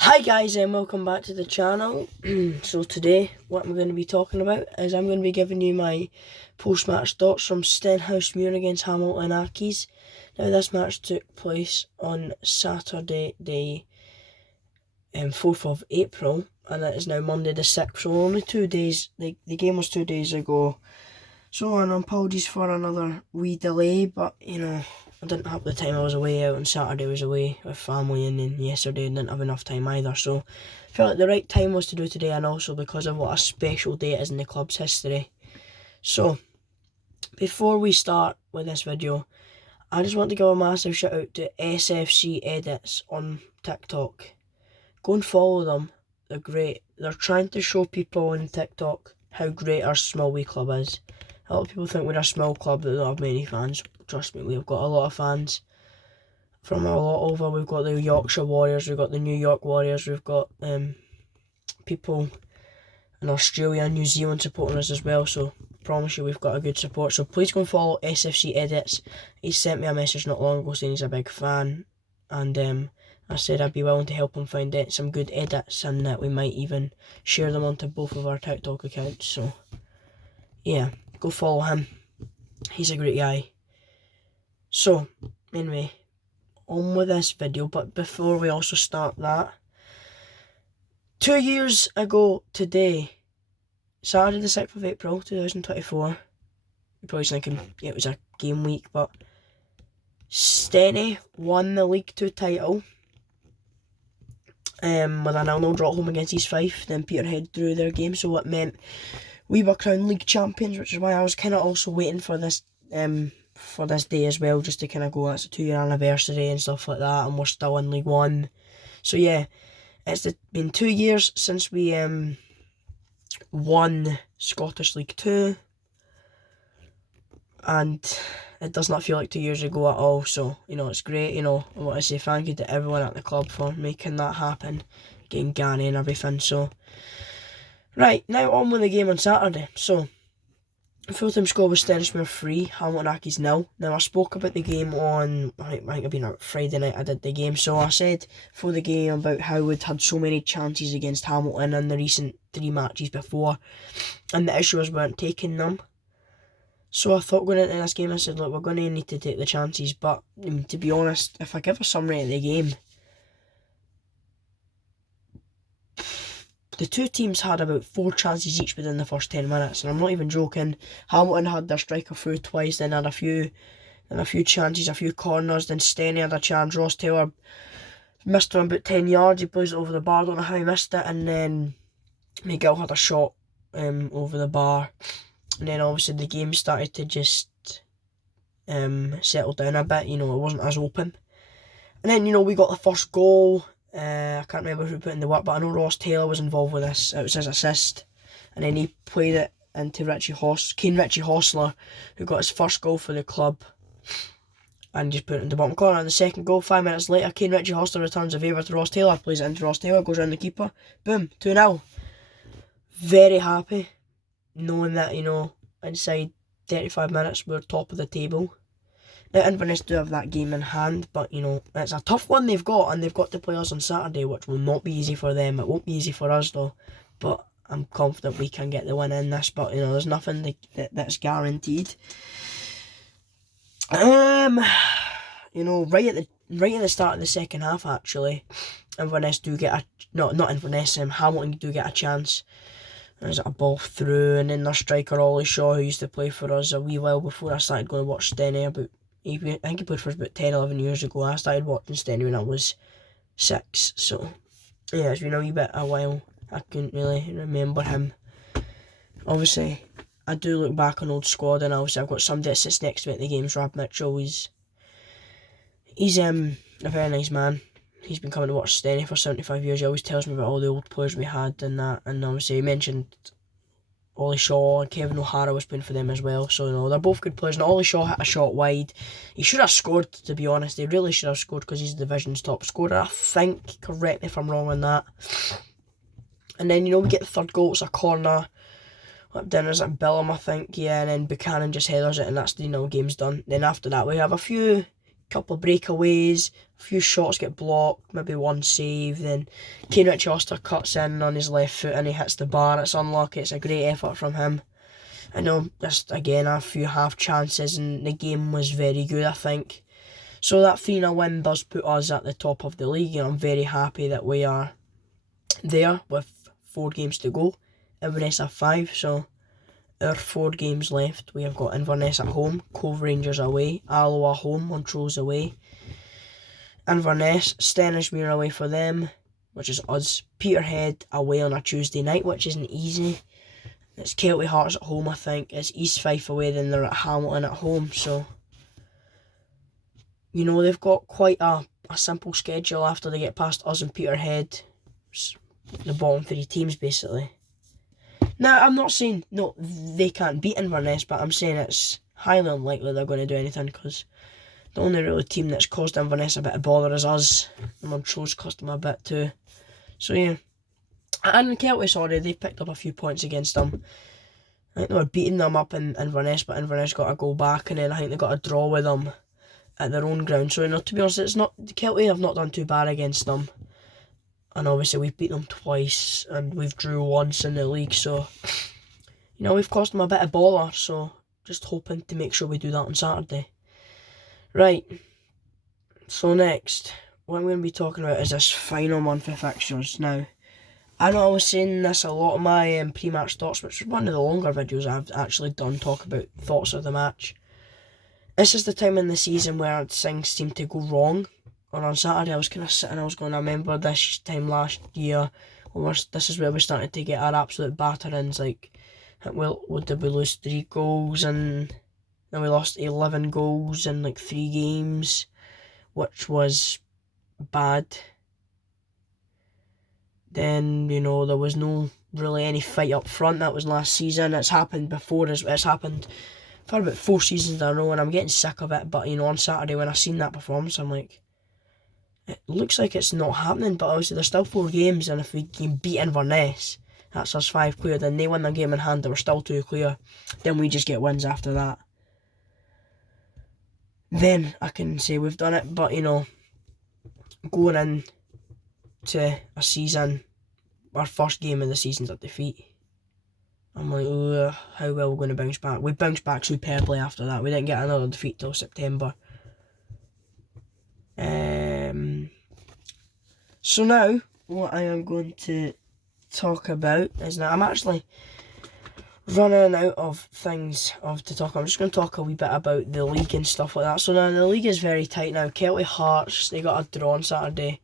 Hi guys and welcome back to the channel. So today what I'm going to be talking about is I'm going to be giving you my post-match thoughts from Stenhousemuir against Hamilton Accies. Now this match took place on Saturday the 4th of April and it is now Monday the 6th, so only 2 days, the game was 2 days ago. So and apologies for another wee delay, but I didn't have the time. I was away out on Saturday, I was away with family, and then yesterday I didn't have enough time either, so I felt like the right time was to do today, and also because of what a special day it is in the club's history. So before we start with this video, I just want to give a massive shout out to SFC Edits on TikTok. Go and follow them, they're great. They're trying to show people on TikTok how great our small wee club is. A lot of people think we're a small club that don't have many fans. Trust me, we've got a lot of fans from a lot over. We've got the Yorkshire Warriors, we've got the New York Warriors, we've got people in Australia and New Zealand supporting us as well, so I promise you we've got a good support. So please go and follow SFC Edits. He sent me a message not long ago saying he's a big fan, and I said I'd be willing to help him find some good edits, and that we might even share them onto both of our TikTok accounts. So yeah, go follow him, he's a great guy. So anyway, on with this video, but before we also start that, 2 years ago today, Saturday the 6th of April 2024, you're probably thinking it was a game week, but Stenny won the League 2 title with a 0-0 draw home against East Fife. Then Peterhead drew their game, so it meant we were crowned league champions, which is why I was kind of also waiting for this day as well, just to kind of go, that's a 2-year anniversary and stuff like that, and we're still in League 1. So yeah, it's been 2 years since we won Scottish League 2, and it does not feel like 2 years ago at all. So it's great. I want to say thank you to everyone at the club for making that happen, getting Gary and everything. So right, now on with the game on Saturday. So full-time score was Stenhousemuir 3, Hamilton Accies 0. Now I spoke about the game on, I think it might have been Friday night I did the game, so I said for the game about how we'd had so many chances against Hamilton in the recent 3 matches before, and the issue was we weren't taking them. So I thought going into this game, I said, look, we're going to need to take the chances, but to be honest, if I give a summary of the game, the two teams had about 4 chances each within the first 10 minutes, and I'm not even joking. Hamilton had their striker through twice, then had a few chances, a few corners, then Stenny had a chance. Ross Taylor missed him about 10 yards, he plays it over the bar, don't know how he missed it, and then Miguel had a shot over the bar, and then obviously the game started to just settle down a bit, it wasn't as open. And then, we got the first goal. I can't remember who put in the work, but I know Ross Taylor was involved with this. It was his assist, and then he played it into Kane Richie Hostler, who got his first goal for the club, and just put it in the bottom corner. And the second goal, 5 minutes later, Kane Richie Hostler returns a favour to Ross Taylor, plays it into Ross Taylor, goes round the keeper, boom, 2-0. Very happy, knowing that, inside 35 minutes we're top of the table. Now Inverness do have that game in hand, but it's a tough one they've got, and they've got to play us on Saturday, which will not be easy for them. It won't be easy for us though, but I'm confident we can get the win in this, but there's nothing that's guaranteed. Right at the start of the second half, actually, Inverness do get Hamilton do get a chance. There's a ball through, and then their striker Ollie Shaw, who used to play for us a wee while before I started going to watch Stenny, I think he played for us about 10-11 years ago. I started watching Stenny when I was 6, so yeah, it's been a while. I couldn't really remember him. Obviously, I do look back on old squad, and obviously I've got somebody that sits next to me at the games, Rob Mitchell. He's a very nice man. He's been coming to watch Stenny for 75 years. He always tells me about all the old players we had and that, and obviously he mentioned Ollie Shaw, and Kevin O'Hara was playing for them as well, so they're both good players. And Ollie Shaw hit a shot wide. He should have scored, to be honest. He really should have scored, because he's the division's top scorer, I think. Correct me if I'm wrong on that. And then we get the third goal. It's a corner up down, is it Billum, I think, yeah, and then Buchanan just headers it, and that's game's done. Then after that we have a few couple of breakaways, a few shots get blocked, maybe one save, then Kane Richie Oster cuts in on his left foot and he hits the bar. It's unlucky, it's a great effort from him. I know, just again, a few half chances and the game was very good, I think. So that 3-0 win does put us at the top of the league, and I'm very happy that we are there with 4 games to go. Inverness have 5, so our 4 games left. We have got Inverness at home, Cove Rangers away, Alloa home, Montrose away, Inverness, Stenhousemuir away for them, which is us, Peterhead away on a Tuesday night, which isn't easy. It's Kelty Hearts at home, I think. It's East Fife away, then they're at Hamilton at home, so you know, they've got quite a simple schedule after they get past us and Peterhead. It's the bottom 3 teams, basically. Now, I'm not saying, no, they can't beat Inverness, but I'm saying it's highly unlikely they're going to do anything, because the only really team that's caused Inverness a bit of bother is us. And Montrose cost them a bit too. So, yeah. And Kelty, sorry, they've picked up a few points against them. I think they were beating them up in Inverness, but Inverness got a goal back, and then I think they got a draw with them at their own ground. So, you know, to be honest, it's not, Kelty have not done too bad against them. And obviously we've beat them twice and we've drew once in the league, so you know, we've cost them a bit of bother, so just hoping to make sure we do that on Saturday. Right, so next, what I'm going to be talking about is this final month of fixtures. Now, I know I was saying this a lot of my pre-match thoughts, which was one of the longer videos I've actually done, talk about thoughts of the match. This is the time in the season where things seem to go wrong. And on Saturday I was kind of sitting, I was going, I remember this time last year, this is where we started to get our absolute batterings, like, well, did we lose 3 goals, and then we lost 11 goals in like 3 games, which was bad. Then, you know, there was no really any fight up front. That was last season. It's happened before, it's happened for about 4 seasons in a row, and I'm getting sick of it. But, you know, on Saturday when I seen that performance, I'm like, it looks like it's not happening, but obviously there's still 4 games, and if we can beat Inverness, that's us 5 clear. Then they win their game in hand, they were still 2 clear. Then we just get wins after that. Then I can say we've done it, but you know, going in to a season, our first game of the season's a defeat. I'm like, oh, how well we're going to bounce back. We bounced back superbly after that. We didn't get another defeat till September. So now, what I am going to talk about is that I'm actually running out of things to talk about. I'm just going to talk a wee bit about the league and stuff like that. So now, the league is very tight now. Kelty Hearts, they got a draw on Saturday.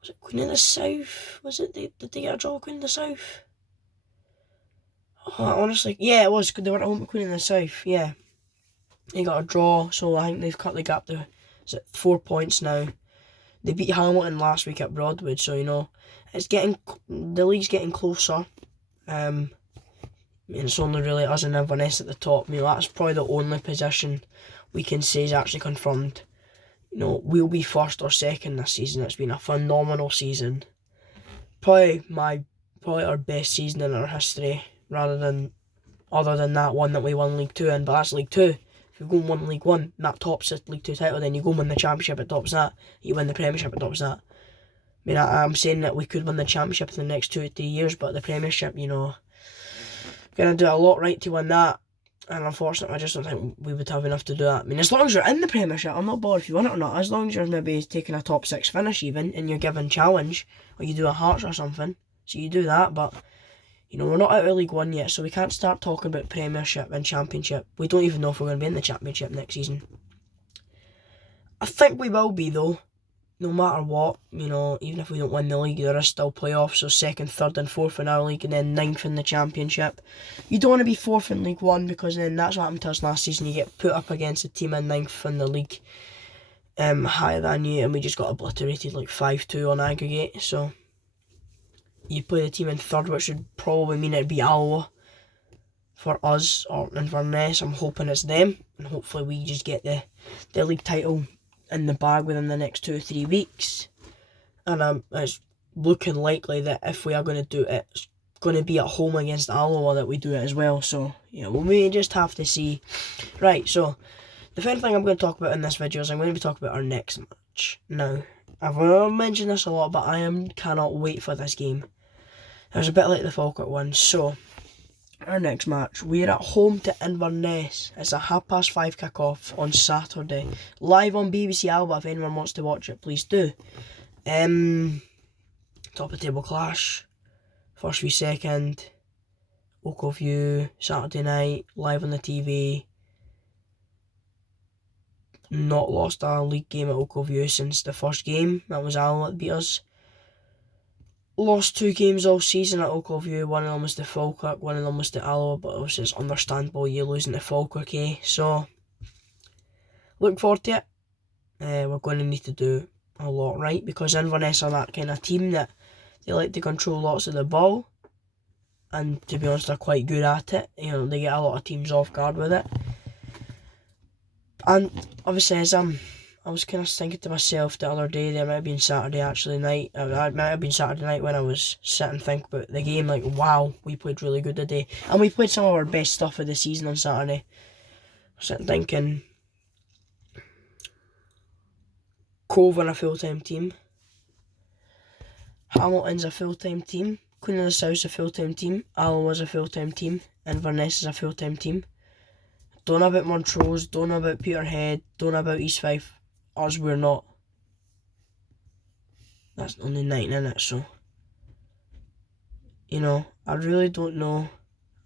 Was it Queen of the South? Was it? Did they get a draw with Queen of the South? Oh, honestly, yeah, it was. They were at home with Queen of the South, yeah. They got a draw, so I think they've cut the gap to 4 points now. They beat Hamilton last week at Broadwood, so you know, the league's getting closer. It's only really us and Inverness at the top. You know, that's probably the only position we can say is actually confirmed. You know, we'll be first or second this season. It's been a phenomenal season. Probably our best season in our history, other than that one that we won League 2 in, but that's League 2. If you go and win League 1, and that tops the League 2 title, then you go and win the Championship, it tops that. You win the Premiership, it tops that. I mean, I'm saying that we could win the Championship in the next 2 to 3 years, but the Premiership, you know, going to do a lot right to win that. And unfortunately, I just don't think we would have enough to do that. I mean, as long as you're in the Premiership, I'm not bothered if you win it or not. As long as you're maybe taking a top 6 finish even, and you're given challenge, or you do a Hearts or something. So you do that, but you know, we're not out of League 1 yet, so we can't start talking about Premiership and Championship. We don't even know if we're going to be in the Championship next season. I think we will be, though. No matter what, you know, even if we don't win the league, there is still playoffs, so 2nd, 3rd and 4th in our league, and then 9th in the Championship. You don't want to be 4th in League 1, because then that's what happened to us last season. You get put up against a team in 9th in the league, higher than you, and we just got obliterated like 5-2 on aggregate, so you play the team in 3rd, which would probably mean it'd be Alloa for us, or Inverness. I'm hoping it's them, and hopefully we just get the league title in the bag within the next 2 or 3 weeks. And it's looking likely that if we are going to do it, it's going to be at home against Alloa that we do it as well. So, you know, we just have to see. Right, so the final thing I'm going to talk about in this video is I'm going to be talking about our next match. Now, I've mentioned this a lot, but I cannot wait for this game. It was a bit like the Falkirk one. So, our next match, we're at home to Inverness. It's a 5:30 kick-off on Saturday. Live on BBC Alba. If anyone wants to watch it, please do. Top of table clash. First v second. Oakville View. Saturday night. Live on the TV. Not lost a league game at Oakville View since the first game. That was Alba that beat us. Lost 2 games all season at Oakville View. One of them was to Falkirk, one of them was to Alloa, but obviously it's understandable you're losing to Falkirk, So, looking forward to it. We're going to need to do a lot right, because Inverness are that kind of team that they like to control lots of the ball, and to be honest, they're quite good at it. They get a lot of teams off guard with it. And obviously, as I was kind of thinking to myself the other day, there might have been Saturday night when I was sitting and thinking about the game, like, wow, we played really good today. And we played some of our best stuff of the season on Saturday. I was sitting thinking, Cove are a full-time team. Hamilton's a full-time team. Queen of the South's a full-time team. Alloa's a full-time team. Inverness is a full-time team. Don't know about Montrose, don't know about Peterhead, don't know about East Fife. Us, we're not. That's only 9 in it, so. I really don't know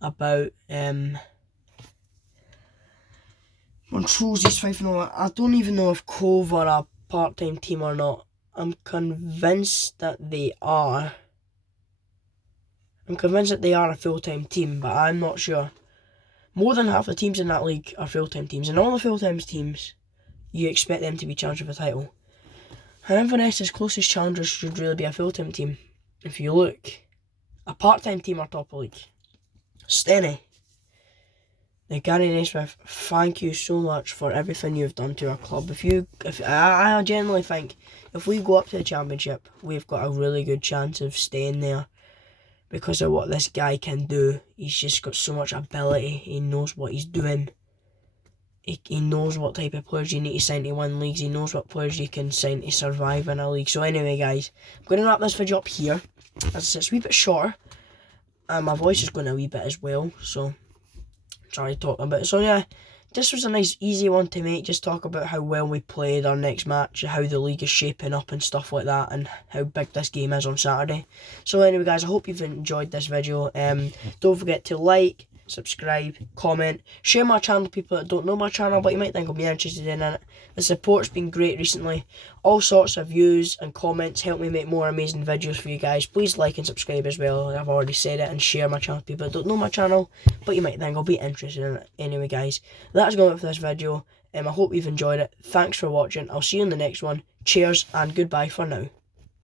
about Montrose, East Fife and all that. I don't even know if Cove are a part-time team or not. I'm convinced that they are. I'm convinced that they are a full-time team, but I'm not sure. More than half the teams in that league are full-time teams, and all the full-time teams, you expect them to be challenging for the title. And Inverness's closest challengers should really be a full-time team. If you look, a part-time team are top of league. Stenny. Now, Gary Naismith, thank you so much for everything you've done to our club. I genuinely think if we go up to the championship, we've got a really good chance of staying there. Because of what this guy can do. He's just got so much ability. He knows what he's doing. He knows what type of players you need to sign to win leagues. He knows what players you can sign to survive in a league. So anyway, guys, I'm going to wrap this video up here. As I said, it's a wee bit shorter. And my voice is going a wee bit as well. So, sorry talking about it. So yeah, this was a nice easy one to make. Just talk about how well we played our next match, how the league is shaping up and stuff like that, and how big this game is on Saturday. So anyway, guys, I hope you've enjoyed this video. Don't forget to like, subscribe, comment, share my channel with people that don't know my channel but you might think I'll be interested in it. The support's been great recently. All sorts of views and comments help me make more amazing videos for you guys. Please like and subscribe as well. I've already said it, and share my channel with people that don't know my channel but you might think I'll be interested in it. Anyway, guys, that's going to be it for this video. I hope you've enjoyed it. Thanks for watching. I'll see you in the next one. Cheers and goodbye for now.